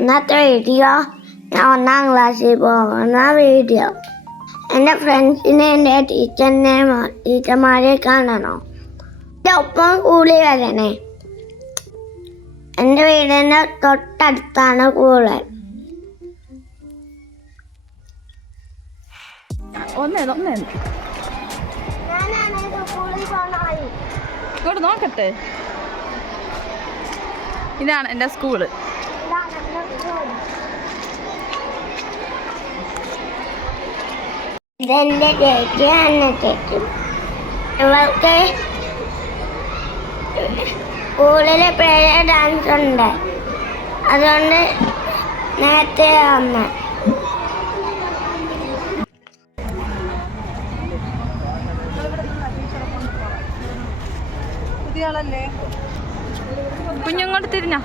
ഇന്നത്തെ വീഡിയോ ഞാൻ ഒന്നാം ക്ലാസ്സിൽ പോകുന്ന വീഡിയോ എന്റെ ഫ്രണ്ട്സിനെ എന്റെ ടീച്ചറിനെ ടീച്ചർമാരെ കാണണോ? എന്റെ ഒപ്പം കൂളി വരണേ. എന്റെ വീടിന്റെ തൊട്ടടുത്താണ് കൂൾ. ഒന്നേ ഒന്നേ ഇങ്ങോട്ട് നോക്കട്ടെ ഇതാണ് എന്റെ സ്കൂൾ ഇതെന്റെ ചേച്ചിയാണ് അന്ന ചേച്ചി ഇവൾക്ക് സ്കൂളിൽ പേര് ഡാൻസ് ഉണ്ട് അതുകൊണ്ട് നേരത്തെ വന്ന കുഞ്ഞിങ്ങോട്ട് തിരിഞ്ഞ?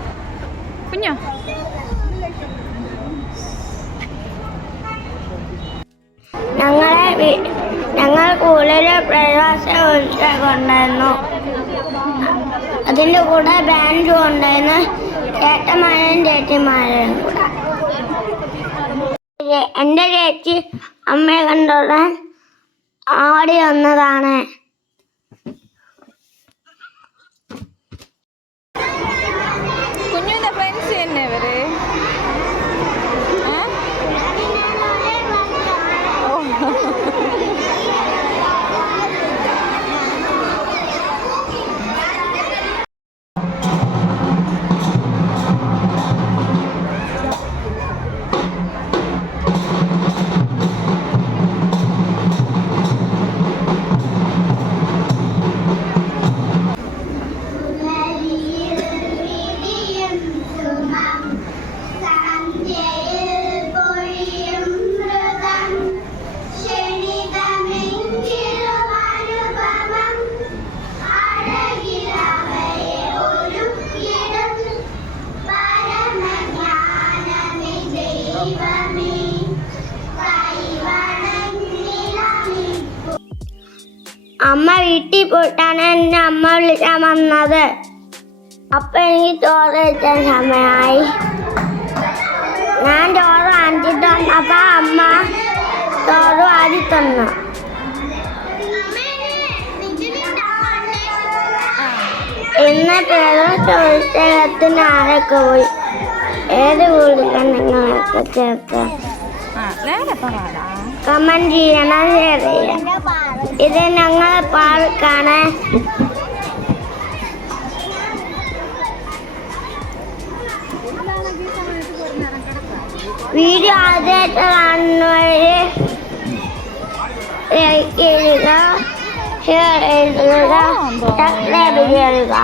കുഞ്ഞോ? ഞങ്ങളെ ഞങ്ങൾ കൂടുതൽ പ്രവാസ ഉണ്ടായിരുന്നു അതിന്റെ കൂടെ ബാൻഡും ഉണ്ടായിരുന്നു ചേട്ടന്മാരും ചേച്ചിമാരും കൂടെ. എന്റെ ചേച്ചി അമ്മയെ കണ്ടോളാൻ ആടി വന്നതാണ്. അമ്മ വീട്ടിൽ പോയിട്ടാണ് എന്നെ അമ്മ വിളിക്കാൻ വന്നത്. അപ്പൊ എനിക്ക് ചോറ് കഴിക്കാൻ സമയമായി. ഞാൻ ചോറ് വാങ്ങിച്ചിട്ട് വന്നപ്പോ അമ്മ ചോറ് വാരി തന്നു. ഇന്ന് പ്രേതോത്സവത്തിന് ആരൊക്കെ പോയി. ഏത് കൂടുതലാണ് നിങ്ങളൊക്കെ ചേർത്ത്? കമന്റ് ചെയ്യണം ഷെയർ ചെയ്യണം ഇത് ഞങ്ങൾ പാർക്കാണ്. വീഡിയോ ആദ്യമായിട്ട് കാണുന്നവര് ലൈക്ക് ചെയ്യുക ഷെയർ ചെയ്യുക സബ്സ്ക്രൈബ് ചെയ്യുക.